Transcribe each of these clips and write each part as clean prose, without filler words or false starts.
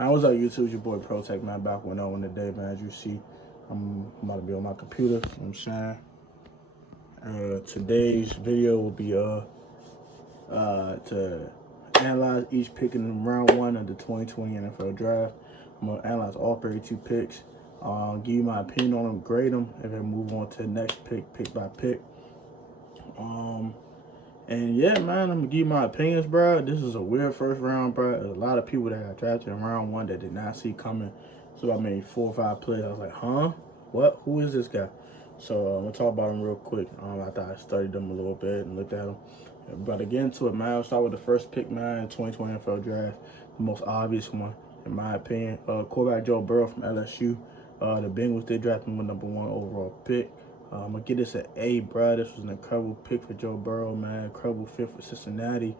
I was up YouTube, it's your boy ProTech, man, back with another one today, man. As you see, I'm about to be on my computer, you know what I'm saying? Today's video will be to analyze each pick in round one of the 2020 NFL Draft. I'm gonna analyze all 32 picks, give you my opinion on them, grade them, and then move on to the next pick by pick. And yeah, man, I'm gonna give you my opinions, bro. This is a weird first round, bro. There's a lot of people that got drafted in round one that did not see coming. So I made 4 or 5 players. I was like, huh? What? Who is this guy? So I'm gonna talk about him real quick. After I studied them a little bit and looked at them. But to get into it, man, I'll start with the first pick, man, in 2020 NFL Draft. The most obvious one, in my opinion. Quarterback Joe Burrow from LSU. The Bengals did draft him with #1 overall pick. I'm going to give this an A, bro. This was an incredible pick for Joe Burrow, man. Incredible fit for Cincinnati.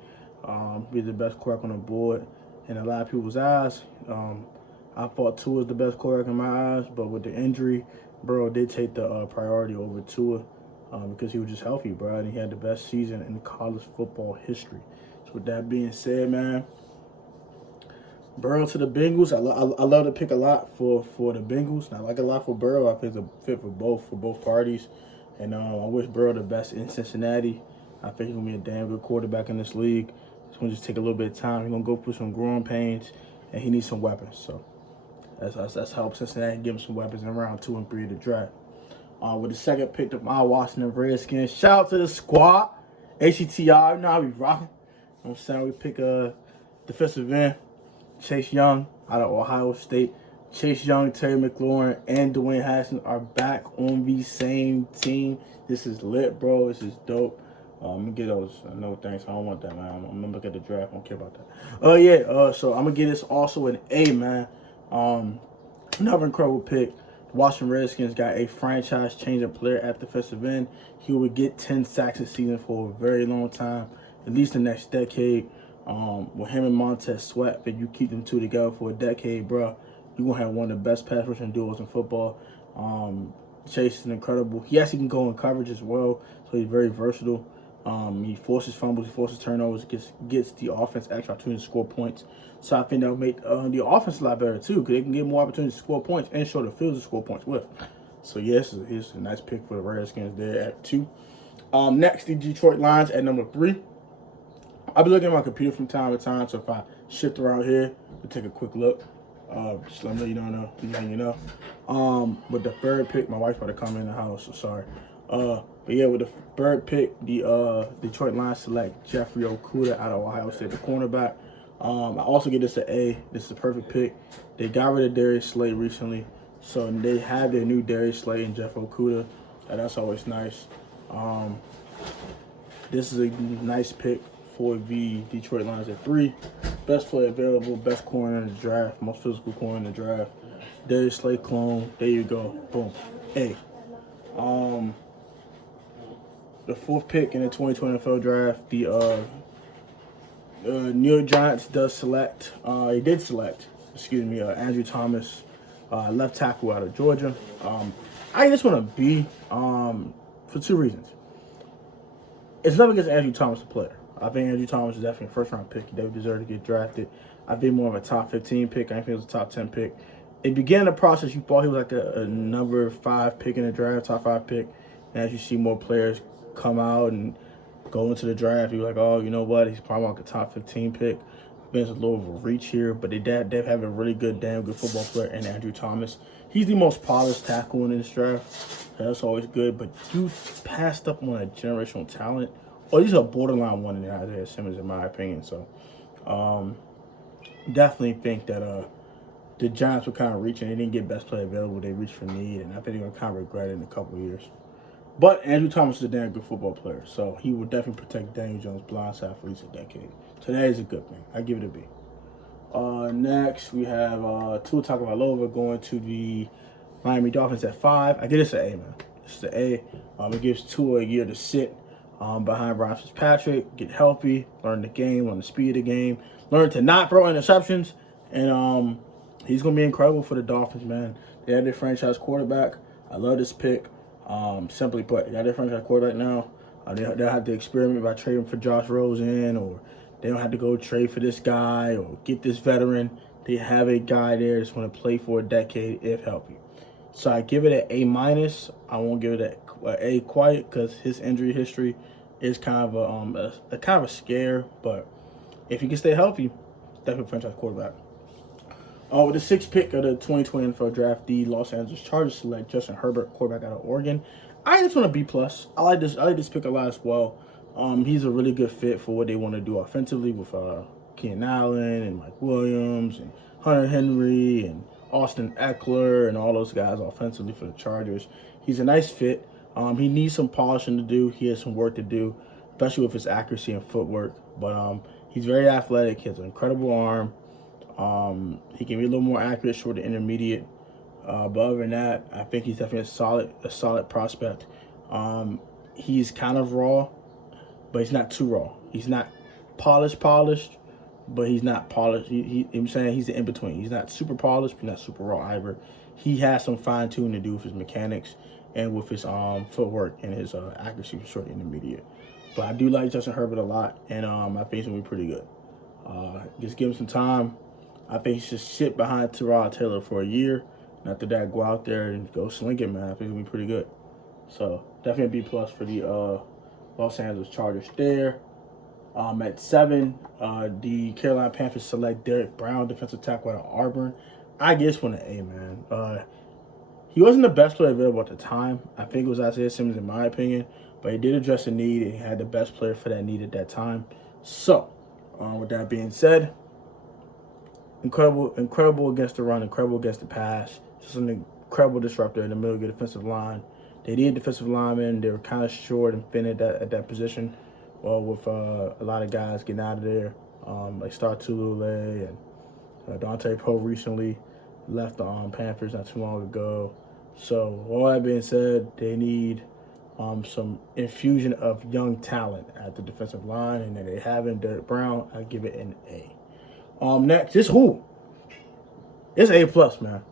He's the best quarterback on the board in a lot of people's eyes. I thought Tua was the best quarterback in my eyes, but with the injury, Burrow did take the priority over Tua because he was just healthy, bro, and he had the best season in college football history. So with that being said, man, Burrow to the Bengals. I love the pick a lot for the Bengals. And I like a lot for Burrow. I think it's a fit for both parties. And I wish Burrow the best in Cincinnati. I think he's going to be a damn good quarterback in this league. It's going to just take a little bit of time. He's going to go through some growing pains, and he needs some weapons. So that's help Cincinnati give him some weapons in round 2 and 3 of the draft. With the second pick of my Washington Redskins. Shout out to the squad. ACTR, you know how we rocking. You know what I'm saying? We pick a defensive end. Chase Young out of Ohio State. Chase Young, Terry McLaurin, and Dwayne Haskins are back on the same team. This is lit, bro. This is dope. I'm gonna get those. No thanks. I don't want that, man. I'm gonna look at the draft. I don't care about that. So I'm gonna get this also an A, man. Another incredible pick. The Washington Redskins got a franchise-changing player at defensive end. He would get 10 sacks a season for a very long time, at least the next decade. With him and Montez Sweat, if you keep them two together for a decade, bro, you're going to have one of the best pass rushing duos in football. Chase is incredible. He actually can go in coverage as well, so he's very versatile. He forces fumbles, he forces turnovers, gets the offense extra opportunity to score points. So I think that'll make the offense a lot better, too, because they can get more opportunities to score points and show the field to score points with. So, yes, it's a nice pick for the Redskins there at 2. Next, the Detroit Lions at number 3. I'll be looking at my computer from time to time, so if I shift around here, we'll take a quick look. Just let me know, with the third pick, my wife's about to come in the house, so sorry. But yeah, with the third pick, the Detroit Lions select Jeffrey Okudah out of Ohio State, the cornerback. I also give this an A. This is a perfect pick. They got rid of Darius Slay recently, so they have their new Darius Slay and Jeff Okudah. That's always nice. This is a nice pick for the Detroit Lions at 3. Best player available, best corner in the draft, most physical corner in the draft. Darius Slay clone. There you go. Boom. A. The 4th pick in the 2020 NFL Draft, the New York Giants did select Andrew Thomas, left tackle out of Georgia. I just want to B for 2 reasons. It's nothing against Andrew Thomas, the player. I think Andrew Thomas is definitely a first-round pick. He definitely deserved to get drafted. I think more of a top 15 pick. I think it was a top 10 pick. In the beginning of the process, you thought he was like a number 5 pick in the draft, top 5 pick. And as you see more players come out and go into the draft, you're like, oh, you know what? He's probably like a top 15 pick. I think it's a little of a reach here, but they have a really damn good football player in Andrew Thomas. He's the most polished tackle in this draft. That's always good, but you passed up on a generational talent. Or he's a borderline one in Isaiah Simmons, in my opinion. So, definitely think that the Giants were kind of reaching. They didn't get best player available. They reached for need, and I think they're going to kind of regret it in a couple of years. But Andrew Thomas is a damn good football player, so he will definitely protect Daniel Jones' blind side for at least a decade. So that is a good thing. I give it a B. Next, we have Tua Tagovailoa going to the Miami Dolphins at 5. I give this an A, man. This is an A. It gives Tua a year to sit behind Ryan Fitzpatrick, get healthy, learn the game, learn the speed of the game, learn to not throw interceptions, and he's going to be incredible for the Dolphins, man. They have their franchise quarterback. I love this pick. Simply put, they got their franchise quarterback now. They don't have to experiment by trading for Josh Rosen, or they don't have to go trade for this guy or get this veteran. They have a guy there that's going to play for a decade if healthy. So I give it an A minus. I won't give it an A quite because his injury history is kind of a kind of a scare. But if he can stay healthy, definitely franchise quarterback. With the sixth pick of the 2020 NFL Draft, the Los Angeles Chargers select Justin Herbert, quarterback out of Oregon. I just want a B plus. I like this pick a lot as well. He's a really good fit for what they want to do offensively with Keenan Allen and Mike Williams and Hunter Henry and Austin Eckler and all those guys offensively for the Chargers. He's a nice fit. He needs some polishing to do. He has some work to do, especially with his accuracy and footwork. But he's very athletic. He has an incredible arm. He can be a little more accurate, short to intermediate. But other than that, I think he's definitely a solid prospect. He's kind of raw, but he's not too raw. He's not polished, but he's not polished. I'm saying he's in between. He's not super polished, but not super raw either. He has some fine tuning to do with his mechanics and with his footwork and his accuracy for short and intermediate. But I do like Justin Herbert a lot, and I think he's gonna be pretty good. Just give him some time. I think he should sit behind Tyrod Taylor for a year, and after that, go out there and go sling it, man. I think he'll be pretty good. So definitely a B plus for the Los Angeles Chargers there. At 7, the Carolina Panthers select Derek Brown, defensive tackle out of Auburn. I guess one an A, man. He wasn't the best player available at the time. I think it was Isaiah Simmons, in my opinion, but he did address a need, and he had the best player for that need at that time. So, with that being said, incredible against the run, incredible against the pass. Just an incredible disruptor in the middle of the defensive line. They needed defensive linemen. They were kind of short and thin at that position. Well, with a lot of guys getting out of there, like Star Tulule and Dante Poe recently left the Panthers not too long ago. So all that being said, they need some infusion of young talent at the defensive line, and then they have in Derek Brown. I give it an A. Next, it's who? It's A plus, man.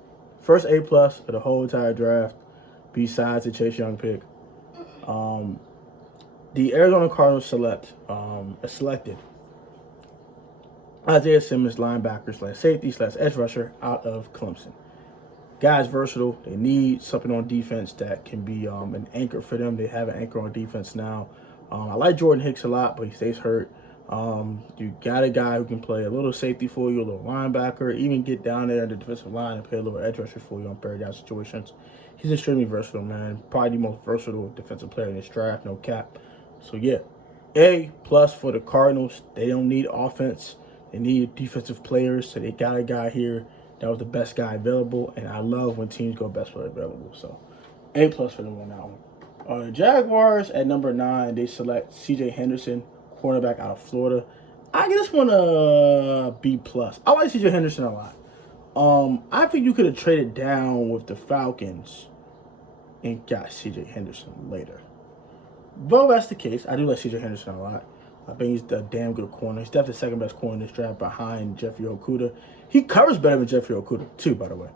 First A plus of the whole entire draft, besides the Chase Young pick. The Arizona Cardinals selected Isaiah Simmons, linebacker / safety / edge rusher out of Clemson. Guy's versatile. They need something on defense that can be an anchor for them. They have an anchor on defense now. I like Jordan Hicks a lot, but he stays hurt. You got a guy who can play a little safety for you, a little linebacker, even get down there in the defensive line and play a little edge rusher for you on third down situations. He's extremely versatile, man. Probably the most versatile defensive player in this draft, no cap. So, yeah, A plus for the Cardinals. They don't need offense. They need defensive players, so they got a guy here that was the best guy available, and I love when teams go best player available. So, A plus for them on that one. The Jaguars at number 9, they select C.J. Henderson, cornerback out of Florida. I just want a B plus. I like C.J. Henderson a lot. I think you could have traded down with the Falcons and got C.J. Henderson later. Though that's the case, I do like C.J. Henderson a lot. I think he's a damn good corner. He's definitely the second best corner in this draft behind Jeffrey Okudah. He covers better than Jeffrey Okudah, too, by the way.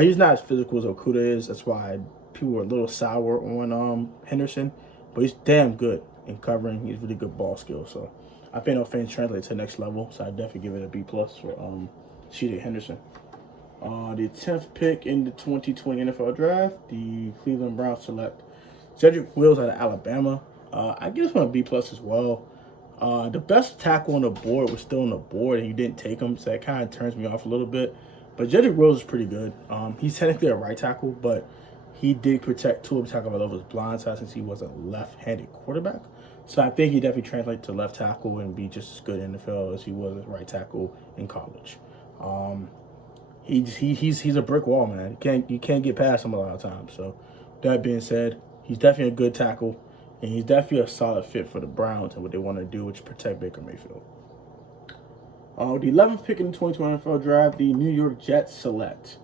He's not as physical as Okudah is. That's why people were a little sour on Henderson. But he's damn good in covering. He's really good ball skills. So I think offense translates to the next level. So I definitely give it a B plus for C.J. Henderson. The 10th pick in the 2020 NFL Draft, the Cleveland Browns select Cedric Wills out of Alabama. I give this one a B plus as well. The best tackle on the board was still on the board, and you didn't take him, so that kind of turns me off a little bit. But Cedric Wills is pretty good. He's technically a right tackle, but he did protect Tua Tagovailoa's blind side since he was a left-handed quarterback. So I think he definitely translates to left tackle and be just as good in the NFL as he was as right tackle in college. He's a brick wall, man. You can't get past him a lot of times. So that being said, he's definitely a good tackle, and he's definitely a solid fit for the Browns and what they want to do, which is protect Baker Mayfield. The 11th pick in the 2020 NFL Draft, the New York Jets select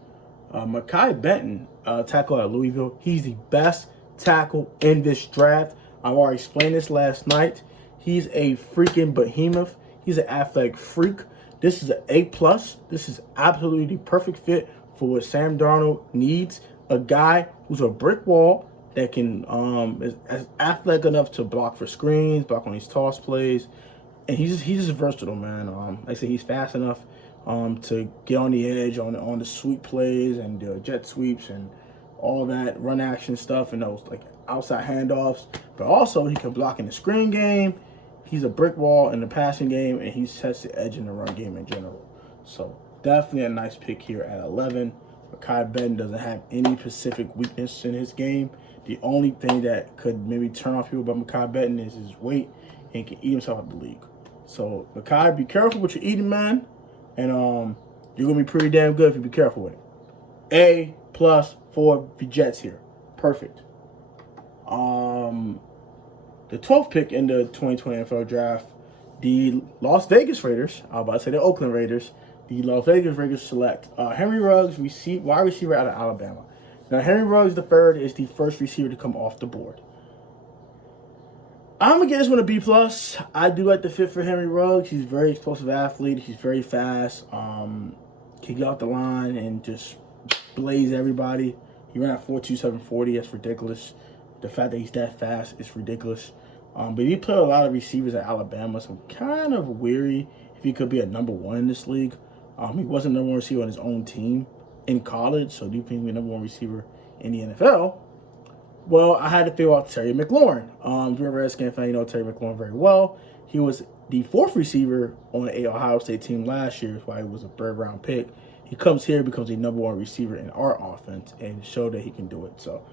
Mekhi Benton, tackle at Louisville. He's the best tackle in this draft. I've already explained this last night. He's a freaking behemoth. He's an athletic freak. This is an A+. This is absolutely the perfect fit for what Sam Darnold needs. A guy who's a brick wall that can is athletic enough to block for screens, block on these toss plays, and he's just versatile, man. Like I said, he's fast enough. to get on the edge on the sweep plays and the jet sweeps and all that run action stuff and those like outside handoffs. But also he can block in the screen game. He's a brick wall in the passing game, and he sets the edge in the run game in general. So definitely a nice pick here at 11. Mekhi Becton doesn't have any specific weakness in his game. The only thing that could maybe turn off people about Mekhi Becton is his weight, and he can eat himself out of the league. So Mekhi, be careful what you're eating, man, and you're gonna be pretty damn good if you be careful with it. A+ for the Jets here, perfect. The 12th pick in the 2020 NFL Draft, the Las Vegas Raiders, I was about to say the Oakland Raiders, the Las Vegas Raiders select Henry Ruggs, wide receiver out of Alabama. Now, Henry Ruggs III is the first receiver to come off the board. I'm going to get this one a B+. I do like the fit for Henry Ruggs. He's a very explosive athlete. He's very fast. Can get off the line and just blaze everybody. He ran at 4.27 40. That's ridiculous. The fact that he's that fast is ridiculous. But he played a lot of receivers at Alabama, so I'm kind of weary if he could be a number one in this league. He wasn't number one receiver on his own team in college, so do you think he'll be a number one receiver in the NFL? Well, I had to figure out Terry McLaurin. If you're a Redskins fan, you know Terry McLaurin very well. He was the fourth receiver on the Ohio State team last year, that's why he was a third-round pick. He comes here, becomes a number one receiver in our offense, and showed that he can do it. So,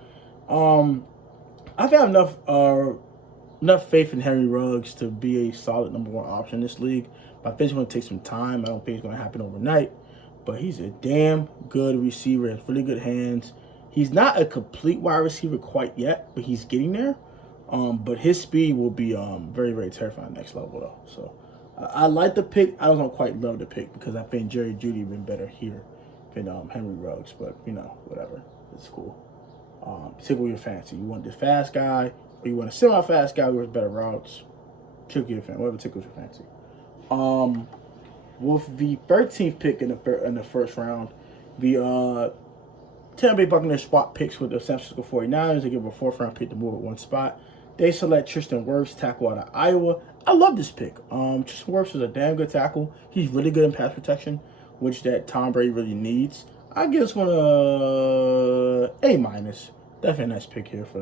I've had enough faith in Henry Ruggs to be a solid number one option in this league. But I think it's going to take some time. I don't think it's going to happen overnight. But he's a damn good receiver. Has really good hands. He's not a complete wide receiver quite yet, but he's getting there. But his speed will be very, very terrifying next level, though. So I like the pick. I don't quite love the pick because I think Jerry Jeudy been better here than Henry Ruggs. But, whatever. It's cool. Tickle your fancy. You want the fast guy, or you want a semi-fast guy with better routes. Tickle your fancy. Whatever tickles your fancy. With the 13th pick in the first round, the Tampa Bay Buccaneers swap picks with the San Francisco 49ers. They give a fourth-round pick to move at one spot. They select Tristan Wirfs, tackle out of Iowa. I love this pick. Tristan Wirfs is a damn good tackle. He's really good in pass protection, which that Tom Brady really needs. I give this one a A-. Definitely a nice pick here for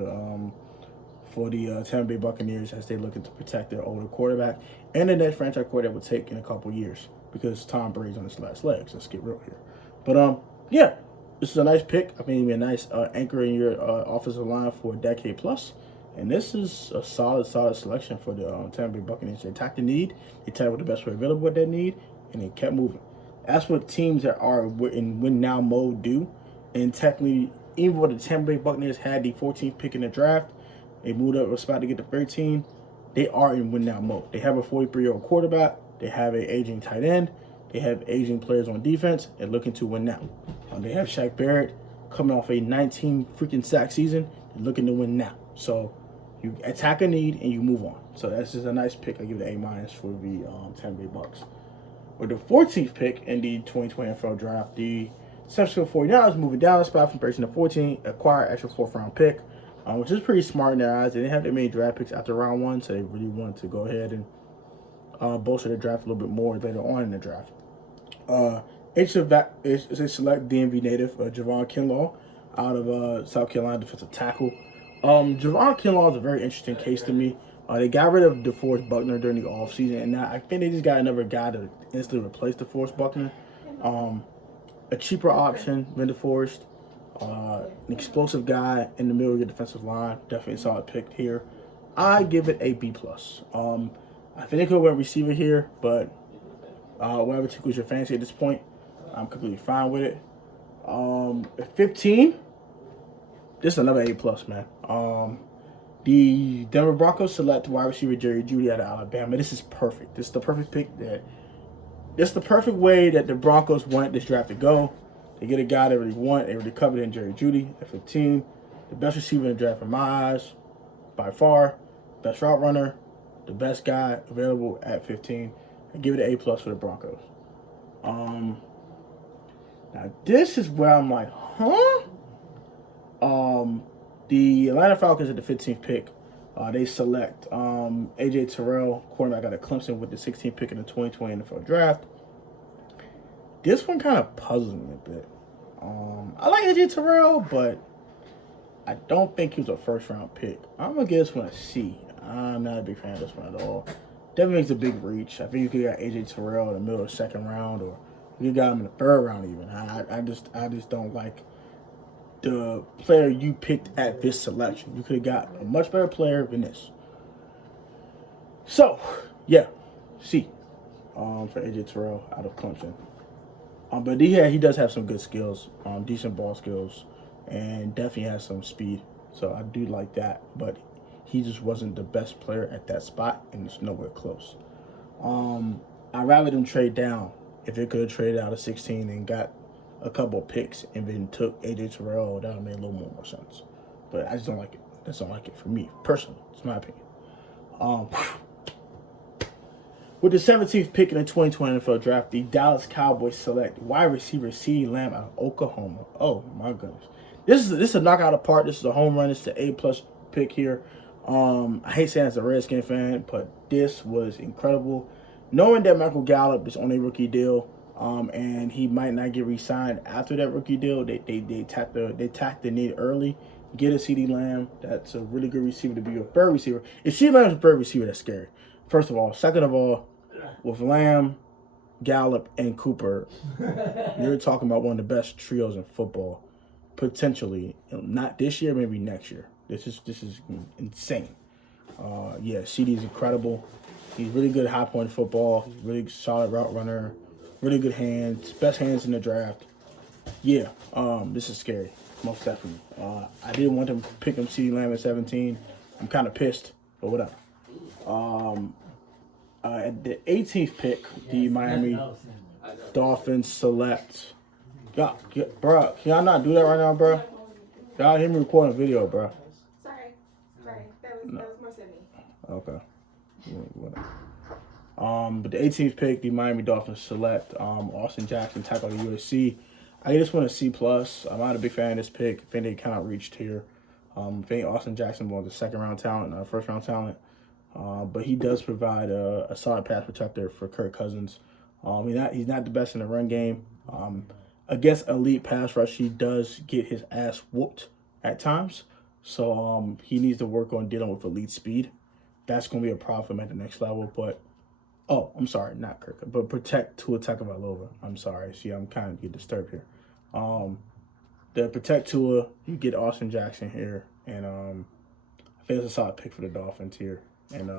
the Tampa Bay Buccaneers as they looking to protect their older quarterback and the next franchise quarterback will take in a couple years because Tom Brady's on his last legs. Let's get real here. But yeah, this is a nice pick. I think it'll be a nice anchor in your offensive line for a decade plus. And this is a solid selection for the Tampa Bay Buccaneers. They attacked the need, they attacked with the best way available with that need, and they kept moving. That's what teams that are in win-now mode do. And technically, even though the Tampa Bay Buccaneers had the 14th pick in the draft, they moved up a spot to get to 13. They are in win-now mode. They have a 43-year-old quarterback. They have an aging tight end. They have aging players on defense. They're looking to win now. They have Shaq Barrett coming off a 19 freaking sack season. They're looking to win now. So you attack a need and you move on. So that's just a nice pick. I give it an A- for the Tampa Bay Bucks. With the 14th pick in the 2020 NFL Draft, the San Francisco 49ers moving down a spot from 13 to 14, acquire extra fourth-round pick, which is pretty smart in their eyes. They didn't have that many draft picks after round one, so they really wanted to go ahead and bolster their draft a little bit more later on in the draft. They select DMV native Javon Kinlaw out of South Carolina, defensive tackle. Javon Kinlaw is a very interesting case to me. They got rid of DeForest Buckner during the offseason, and now I think they just got another guy to instantly replace DeForest Buckner. A cheaper option than DeForest. An explosive guy in the middle of your defensive line. Definitely a solid pick here. I give it a B+. I think they could have went receiver here, but whatever tickles your fancy at this point, I'm completely fine with it. At 15, this is another A+, man. The Denver Broncos select wide receiver Jerry Jeudy out of Alabama. This is perfect. This is the perfect pick. This is the perfect way that the Broncos want this draft to go. They get a guy they really want. They already covered in Jerry Jeudy at 15. The best receiver in the draft in my eyes, by far. Best route runner. The best guy available at 15. I give it an A+ for the Broncos. Now this is where I'm like, huh? The Atlanta Falcons at the 15th pick, they select A.J. Terrell, cornerback out of Clemson, with the 16th pick in the 2020 NFL Draft. This one kind of puzzles me a bit. I like AJ Terrell, but I don't think he was a first round pick. I'm gonna give this one a C. I'm not a big fan of this one at all. Definitely makes a big reach. I think you could have got AJ Terrell in the middle of the second round, or you could got him in the third round even. I just don't like the player you picked at this selection. You could have got a much better player than this. So, yeah, C for AJ Terrell out of Clemson. But he does have some good skills, decent ball skills, and definitely has some speed. So I do like that. But he just wasn't the best player at that spot, and it's nowhere close. I'd rather them trade down. If it could have traded out of 16 and got a couple of picks and then took AJ Terrell, that would have made a little more sense. But I just don't like it. I just don't like it for me, personally. It's my opinion. With the 17th pick in the 2020 NFL Draft, the Dallas Cowboys select wide receiver CeeDee Lamb out of Oklahoma. Oh, my goodness. This is a knockout of park. This is a home run. It's the A-plus pick here. I hate saying as a Redskin fan, but this was incredible. Knowing that Michael Gallup is on a rookie deal, and he might not get re-signed after that rookie deal, they tacked the need early. Get a CeeDee Lamb. That's a really good receiver to be a third receiver. If CeeDee Lamb is a third receiver, that's scary. First of all. Second of all, with Lamb, Gallup, and Cooper, you're talking about one of the best trios in football. Potentially, not this year, maybe next year. This is insane. CeeDee is incredible. He's really good at high point football. He's really solid route runner. Really good hands. Best hands in the draft. Yeah, this is scary. Most definitely. I didn't want to pick him CeeDee Lamb at 17. I'm kind of pissed, but whatever. At the 18th pick, the Miami Dolphins select. Bro, can y'all not do that right now, bro? Y'all hear me recording a video, bro. Sorry. That was more than me. Okay. Whatever. But the 18th pick, the Miami Dolphins select Austin Jackson, tackle of USC. I just want a C+. I'm not a big fan of this pick. I think they kind of reached here. I think Austin Jackson was a second-round talent, not a first-round talent. But he does provide a solid pass protector for Kirk Cousins. He's not the best in the run game. Against elite pass rush, he does get his ass whooped at times. So he needs to work on dealing with elite speed. That's going to be a problem at the next level. But, I'm sorry, not Kirk, but protect Tua Tagovailoa. I'm sorry. See, I'm kind of getting disturbed here. The protect Tua, you get Austin Jackson here. And I think it's a solid pick for the Dolphins here. And,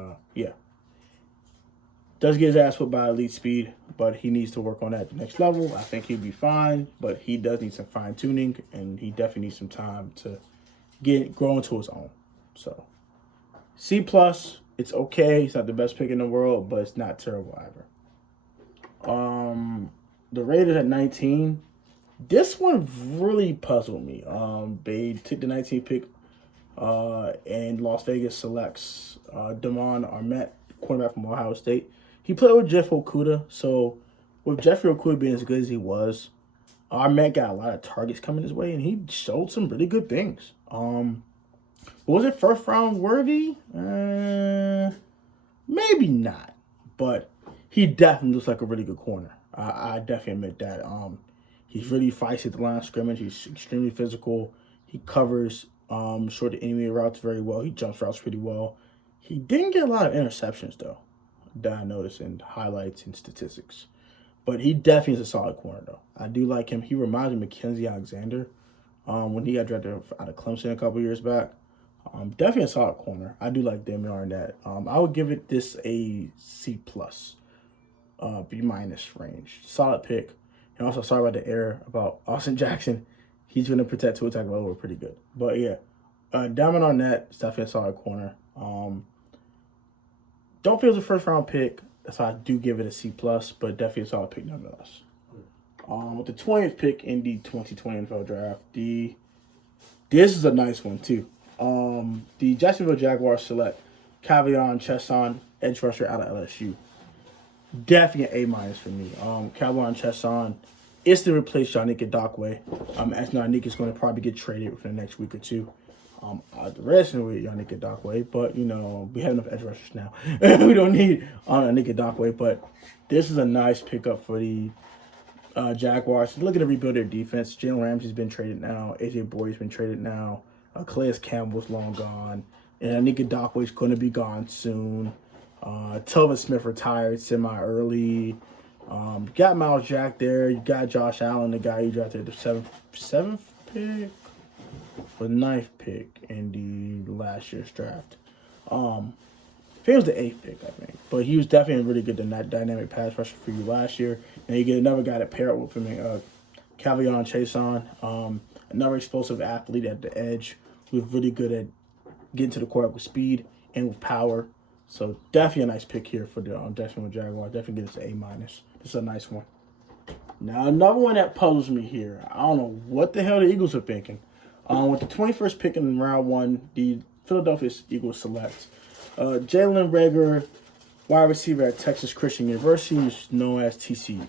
does get his ass whooped by elite speed, but he needs to work on that at the next level. I think he'll be fine, but he does need some fine-tuning, and he definitely needs some time to grow into his own. So, C+, it's okay. It's not the best pick in the world, but it's not terrible either. The Raiders at 19. This one really puzzled me. They took the 19th pick, and Las Vegas selects Damon Arnette, quarterback from Ohio State. He played with Jeff Okudah, so with Jeffrey Okudah being as good as he was, Arnette got a lot of targets coming his way, and he showed some really good things. Was it first round worthy? Maybe not, but he definitely looks like a really good corner. I definitely admit that. He's really feisty at the line of scrimmage. He's extremely physical. He covers short the enemy routes very well. He jumps routes pretty well. He didn't get a lot of interceptions, though, that I noticed in highlights and statistics. But he definitely is a solid corner, though. I do like him. He reminds me of Mackenzie Alexander when he got drafted out of Clemson a couple years back. Definitely a solid corner. I do like Damon Arnette. I would give it this a C+, B- range. Solid pick. And also, sorry about the error about Austin Jackson. He's going to protect Tua Tagovailoa pretty good. But, yeah, Damon Arnette is definitely a solid corner. Don't feel it's a first-round pick, so I do give it a C+, but definitely a solid pick nonetheless. With the 20th pick in the 2020 NFL Draft, this is a nice one, too. The Jacksonville Jaguars select Kavion Chesson, edge rusher out of LSU. Definitely an A- for me. Kavion Chesson is to replace Yannick Ngakoue. As Yannick is going to probably get traded within the next week or two. The rest with Yannick Ngakoue, but we have enough edge rushers now. We don't need Yannick Ngakoue, but this is a nice pickup for the Jaguars looking to rebuild their defense. Jalen Ramsey's been traded now. AJ Boy's been traded now. Calais Campbell's long gone. And Anika Dokway's going to be gone soon. Telvin Smith retired semi-early. You got Miles Jack there. You got Josh Allen, the guy you drafted the seventh pick or ninth pick in the last year's draft. He was the 8th pick, I think. But he was definitely a really good dynamic pass rusher for you last year. And you get another guy to pair up with him, Cavion Chason, another explosive athlete at the edge who's really good at getting to the quarterback with speed and with power. So definitely a nice pick here for the Jacksonville Jaguars. Definitely get us an A-. This is a nice one. Now, another one that puzzles me here. I don't know what the hell the Eagles are thinking. With the 21st pick in round 1, the Philadelphia Eagles select Jalen Reagor, wide receiver at Texas Christian University, known as TCU.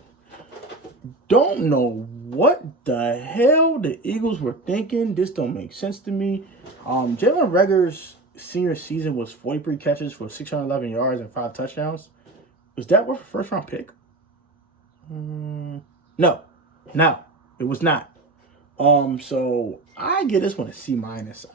Don't know what the hell the Eagles were thinking. This don't make sense to me. Jalen Reagor's senior season was 43 catches for 611 yards and 5 touchdowns. Was that worth a first-round pick? No, it was not. So I give this one a C-.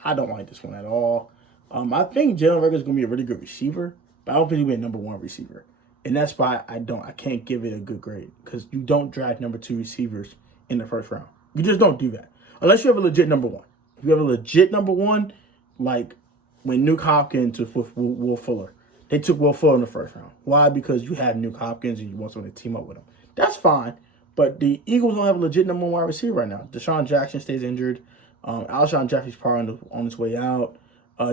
I don't like this one at all. I think Jalen Reagor is going to be a really good receiver, but I don't think he'll be a number 1 receiver. And that's why I can't give it a good grade, because you don't draft number 2 receivers in the first round. You just don't do that. Unless you have a legit number 1. If you have a legit number 1, like when Nuke Hopkins was with Will Fuller, they took Will Fuller in the first round. Why? Because you have Nuke Hopkins and you want someone to team up with him. That's fine. But the Eagles don't have a legit number 1 wide receiver right now. Deshaun Jackson stays injured. Alshon Jeffrey's probably on his way out.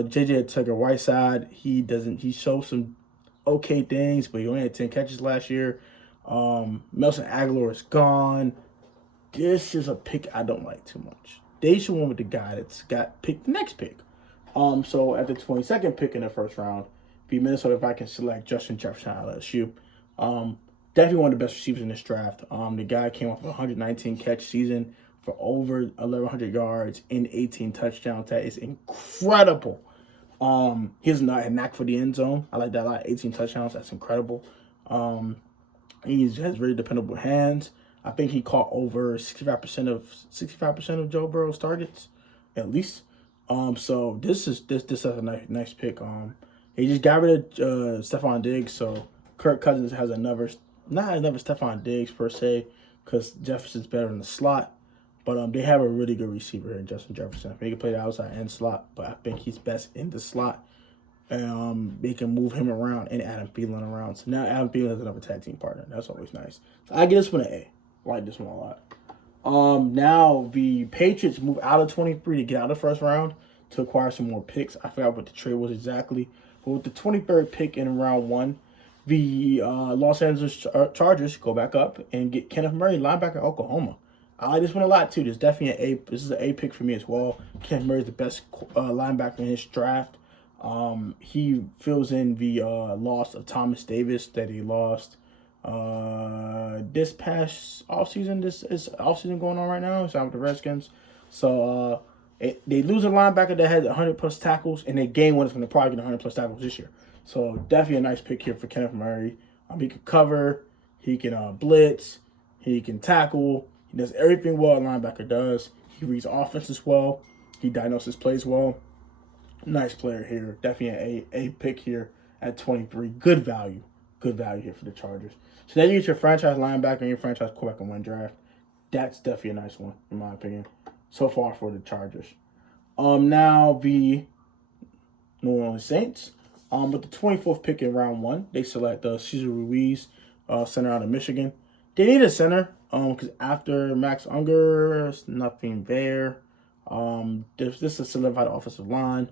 J.J. Tucker-Whiteside, he showed some okay things, but he only had 10 catches last year. Nelson Aguilar is gone. This is a pick I don't like too much. They should win with the guy that's got picked next pick. So at the 22nd pick in the first round, the Minnesota Vikings select Justin Jefferson out of LSU. Definitely one of the best receivers in this draft. The guy came off a 119 catch season for over 1,100 yards and 18 touchdowns. That is incredible. He has a knack for the end zone. I like that a lot. 18 touchdowns. That's incredible. He has very dependable hands. I think he caught over 65% of Joe Burrow's targets, at least. So this is a nice pick. He just got rid of Stephon Diggs, so Kirk Cousins has not another Stephon Diggs per se, because Jefferson's better in the slot. But they have a really good receiver here in Justin Jefferson. He can play the outside and slot, but I think he's best in the slot. They can move him around and Adam Thielen around. So now Adam Thielen has another tag team partner. That's always nice. So I give this one an A. I like this one a lot. Now the Patriots move out of 23 to get out of the first round to acquire some more picks. I forgot what the trade was exactly. But with the 23rd pick in round 1, the Los Angeles Chargers go back up and get Kenneth Murray, linebacker, Oklahoma. I like this one a lot too. This is an A pick for me as well. Kenneth Murray is the best linebacker in this draft. He fills in the loss of Thomas Davis that he lost this past offseason. This is offseason going on right now. It's out with the Redskins. So they lose a linebacker that has 100+ tackles, and they gain one that's going to probably get 100+ tackles this year. So definitely a nice pick here for Kenneth Murray. He can cover, he can blitz, he can tackle. He does everything well a linebacker does. He reads offenses well. He diagnoses plays well. Nice player here. Definitely an A pick here at 23. Good value. Good value here for the Chargers. So now you get your franchise linebacker and your franchise quarterback in one draft. That's definitely a nice one, in my opinion, so far for the Chargers. Now the New Orleans Saints. With the 24th pick in round 1, they select Cesar Ruiz, center out of Michigan. They need a center because after Max Unger, there's nothing there. This is a solidified offensive line.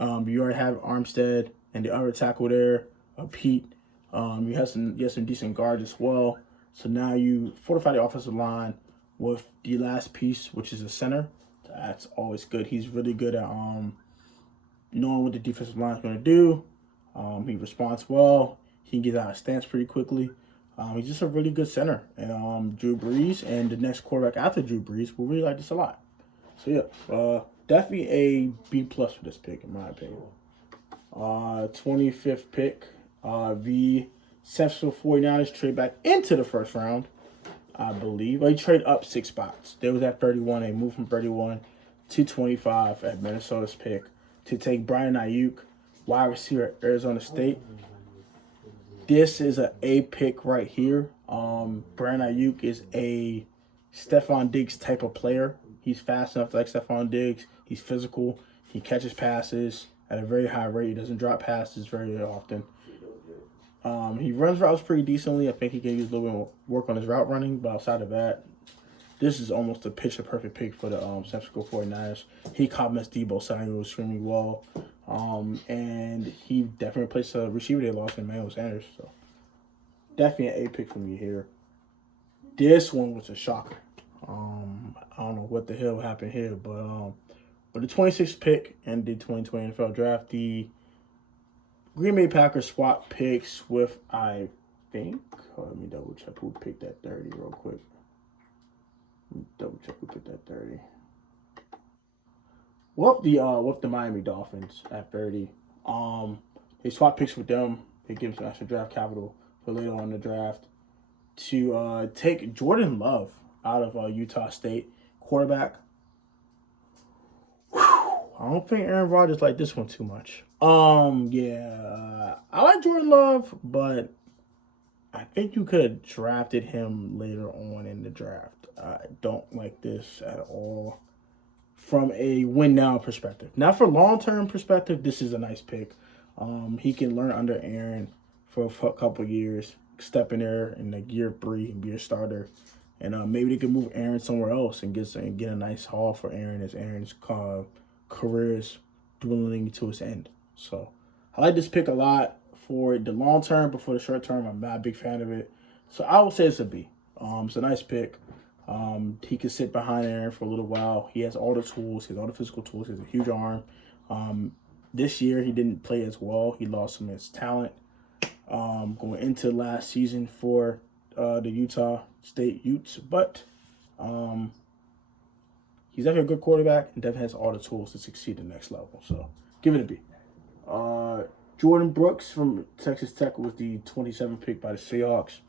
You already have Armstead and the other tackle there, Pete. You have some decent guards as well. So now you fortify the offensive line with the last piece, which is a center. That's always good. He's really good at knowing what the defensive line is going to do. He responds well. He can get out of stance pretty quickly. He's just a really good center. And Drew Brees and the next quarterback after Drew Brees will really like this a lot. So yeah, definitely a B+ for this pick, in my opinion. 25th pick, the San Francisco 49ers trade back into the first round I believe. They trade up 6 spots. They was at 31. They moved from 31 to 25 at Minnesota's pick to take Brian Ayuk, wide receiver at Arizona State. This is an A pick right here. Brian Ayuk is a Stephon Diggs type of player. He's fast enough to like Stephon Diggs. He's physical. He catches passes at a very high rate. He doesn't drop passes very often. He runs routes pretty decently. I think he can use a little bit more work on his route running. But outside of that, this is almost a picture-perfect pick for the San Francisco 49ers. He complements Deebo Samuel extremely well. And he definitely replaced a receiver they lost in Emmanuel Sanders. So definitely an A pick for me here. This one was a shocker. I don't know what the hell happened here, but with the 26th pick in the 2020 NFL Draft, the Green Bay Packers swap picks with, I think, let me double check who picked that 30 real quick. Double check who picked that 30. With the Miami Dolphins at 30. They swap picks with them. They give some extra draft capital for later on in the draft to take Jordan Love out of Utah State, quarterback. I don't think Aaron Rodgers liked this one too much. I like Jordan Love, but I think you could have drafted him later on in the draft. I don't like this at all from a win-now perspective. Now, for long-term perspective, this is a nice pick. He can learn under Aaron for a couple years, step in there in like year 3 and be a starter. And maybe they could move Aaron somewhere else and get a nice haul for Aaron as Aaron's career is dwindling to its end. So I like this pick a lot for the long term, but for the short term, I'm not a big fan of it. So I would say it's a B. It's a nice pick. He can sit behind Aaron for a little while. He has all the tools. He has all the physical tools. He has a huge arm. This year, he didn't play as well. He lost some of his talent going into last season for the Utah State Utes. But he's definitely a good quarterback and definitely has all the tools to succeed at the next level. So give it a B. Jordan Brooks from Texas Tech was the 27th pick by the Seahawks.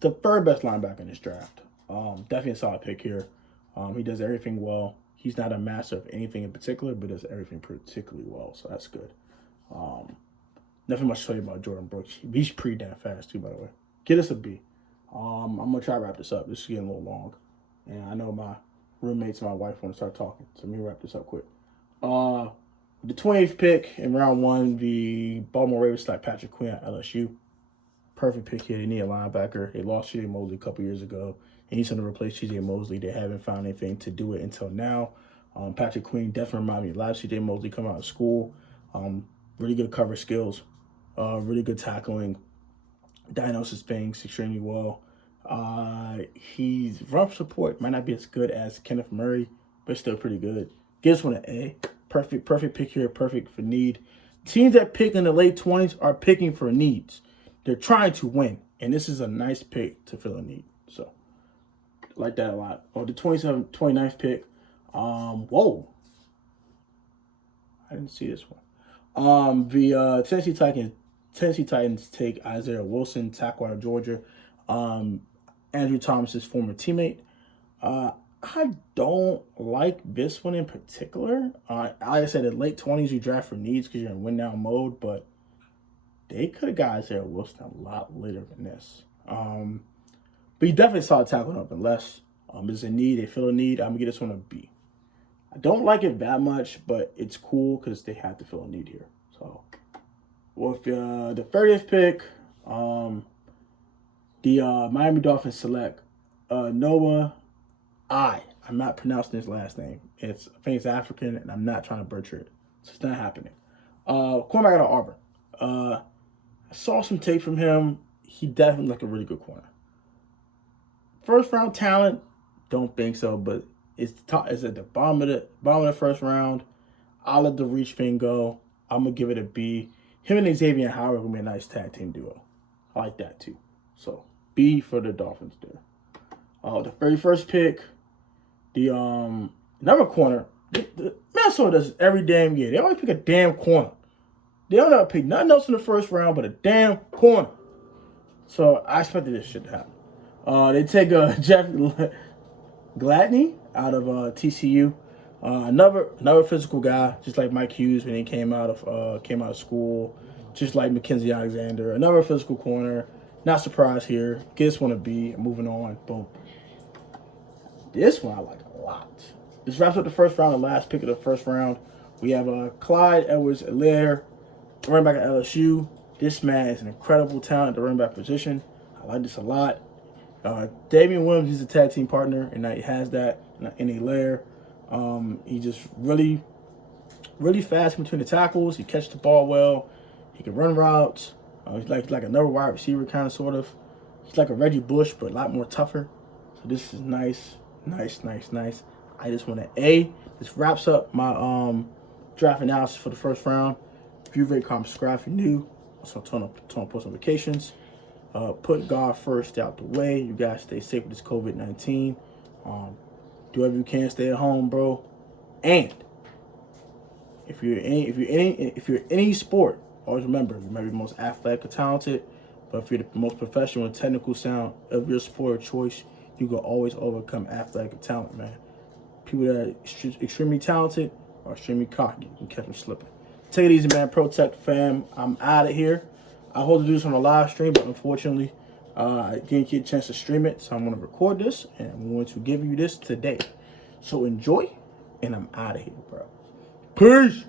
The third best linebacker in this draft. Definitely a solid pick here. He does everything well. He's not a master of anything in particular, but does everything particularly well, so that's good. Nothing much to tell you about Jordan Brooks. He's pretty damn fast, too, by the way. Get us a B. I'm going to try to wrap this up. This is getting a little long. And I know my roommates and my wife want to start talking, so let me wrap this up quick. The 28th pick in round 1, the Baltimore Ravens select Patrick Queen at LSU. Perfect pick here. They need a linebacker. They lost C.J. Mosley a couple years ago. They need someone to replace C.J. Mosley. They haven't found anything to do it until now. Patrick Queen definitely reminded me a lot of C.J. Mosley coming out of school. Really good cover skills. Really good tackling. Diagnosis things extremely well. He's rough support. Might not be as good as Kenneth Murray, but still pretty good. Gives one an A. Perfect pick here. Perfect for need. Teams that pick in the late 20s are picking for needs. They're trying to win, and this is a nice pick to fill a need. So, like that a lot. The 29th pick. Whoa. I didn't see this one. The Tennessee Titans take Isaiah Wilson, tackle out of Georgia. Andrew Thomas's former teammate. I don't like this one in particular. Like I said, in late 20s, you draft for needs because you're in win-now mode, but they could have got Isaiah Wilson a lot later than this. But you definitely saw a tackle up unless there's a need, they feel a need. I'm going to get this one a B. I don't like it that much, but it's cool because they have to fill a need here. So, with the 30th pick, the Miami Dolphins select Noah. I'm not pronouncing his last name. I think it's African, and I'm not trying to butcher it. So it's not happening. Cornerback out of Auburn. I saw some tape from him. He definitely looked a really good corner. First round talent, don't think so, but it's at the bottom of the first round. I'll let the reach thing go. I'm gonna give it a B. Him and Xavier Howard are gonna be a nice tag team duo. I like that too. So B for the Dolphins there. The 31st pick, the another corner. The Minnesota does every damn year. They always pick a damn corner. They don't ever pick nothing else in the first round but a damn corner. So I expected this shit to happen. They take Jeff Gladney out of TCU. Another physical guy, just like Mike Hughes when he came out of school, just like Mackenzie Alexander. Another physical corner. Not surprised here. Gets one to be. Moving on. Boom. This one I like a lot. This wraps up the first round. The last pick of the first round. We have Clyde Edwards-Helaire, running back at LSU. This man is an incredible talent at the running back position. I like this a lot. Damian Williams is a tag team partner, and he has that in Helaire. He just really, really fast between the tackles. He catches the ball well. He can run routes. He's like another wide receiver kind of sort of. He's like a Reggie Bush, but a lot more tougher. So this is nice. I just want an A. This wraps up my draft analysis for the first round. If you rate, comment, subscribe if you're new. Also turn on post notifications. Put God first out the way. You guys stay safe with this COVID-19. Do whatever you can. Stay at home, bro. And if you're in any sport, always remember you might be the most athletic or talented, but if you're the most professional and technical sound of your sport of choice, you can always overcome athletic and talent, man. People that are extremely talented are extremely cocky. You can catch them slipping. Take it easy, man. Protect, fam. I'm out of here. I hope to do this on a live stream, but unfortunately, I didn't get a chance to stream it, so I'm going to record this, and I'm going to give you this today. So enjoy, and I'm out of here, bro. Peace.